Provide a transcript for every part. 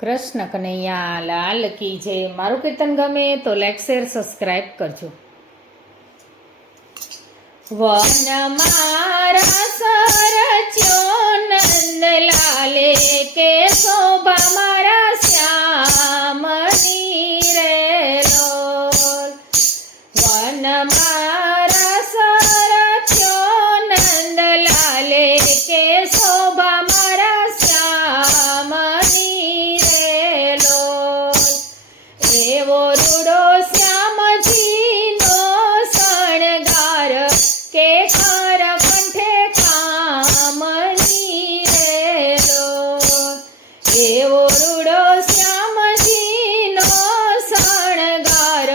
કૃષ્ણ કનૈયા લાલ કી જય. મારું કીર્તન ગમે તો લાઈક શેર સબસ્ક્રાઈબ કરજો. વન મારા સરચ્યો નંદલાલે કે શોભા મારા શ્યામની રે લોલ. વન મારા સરચ્યો નંદલાલે કે શોભા મારા શ્યામની રે લોલ. એવો રૂડો શ્યામજીનો શણગાર કે કર કંઠે કામની રે લોલ. એવો રૂડો શ્યામજીનો શણગાર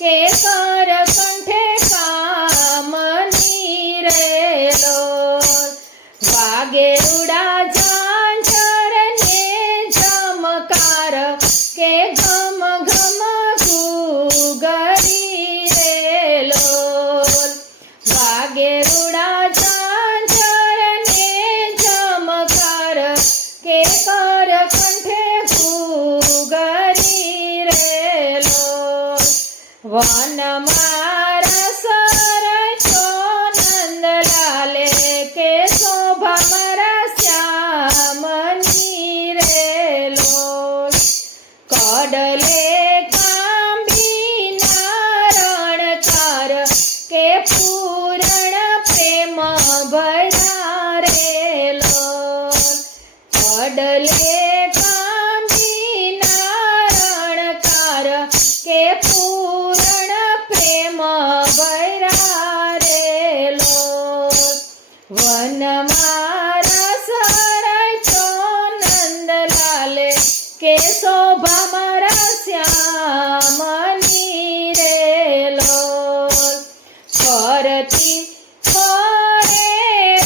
કે કર કંઠે કામની રે લોલ. વાગે રૂડા ઝાંઝર ને ઝમકાર કે ઘમ ઘમ ઘૂઘરી રે લોલ. વાગે રૂડા ઝાંઝર ને ઝમકાર કે કર કંઠે ઘૂઘરી રે લોલ. વન મારા સરચ્યો નંદલાલે કે શોભા મારા શ્યામની રે લોલ. કડલે કાંબીના રણકાર કે પૂરણ પ્રેમ ભર્યા રે લોલ. કડલે કાંબીના રણકાર કે પૂરણ પ્રેમ ભર્યા રે લોલ. વન મારા સરચ્યો નંદલાલે કે શોભા મારા શ્યામની રે લોલ. ફરતી ફરે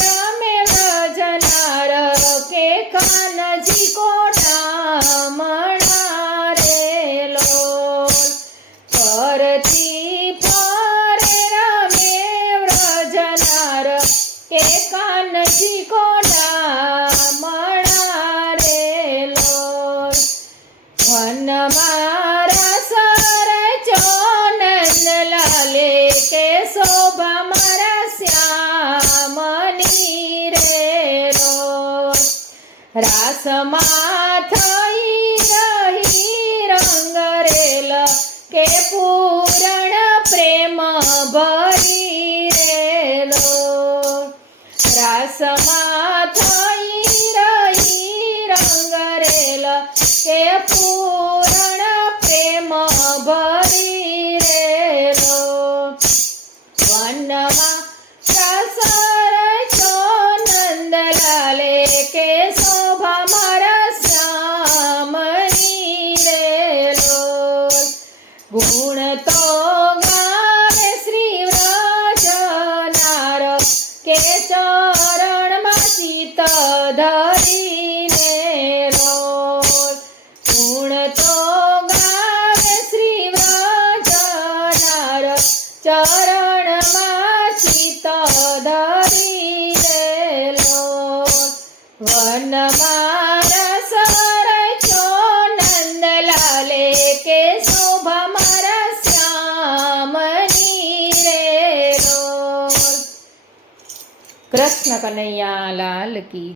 રમે વ્રજનાર કે કાનજી કોડામણા રે લોલ. ફરતી ફરે રમે વ્રજનાર કે કાનજી કોડામણા રે લોલ. વન મારા સરચ્યો નંદલાલે કે શોભા મારા શ્યામની રે લોલ. રાસમાં થઈ રહી રંગ રેલ કે પૂરણ પ્રેમ ભરી રે લોલ. રાસમાં થઈ રહી રંગ રેલ કે પૂરણ પ્રેમ ભરી રે લોલ. વનમાં સરચ્યો નંદલાલે કે શોભા મારા શ્યામની રે લોલ. ગુણ તો ગાવે શ્રી વ્રજનાર કે ચરણમાં ચિત્ત ધરીને લોલ. ગુણ તો ગાવે શ્રી વ્રજનાર ચરણમાં ચિત્ત ધરીને લોલ. વન મારા સરચ્યો નંદલાલે કે શોભા મારા શ્યામની રે લોલ. કૃષ્ણ કનૈયા લાલ કી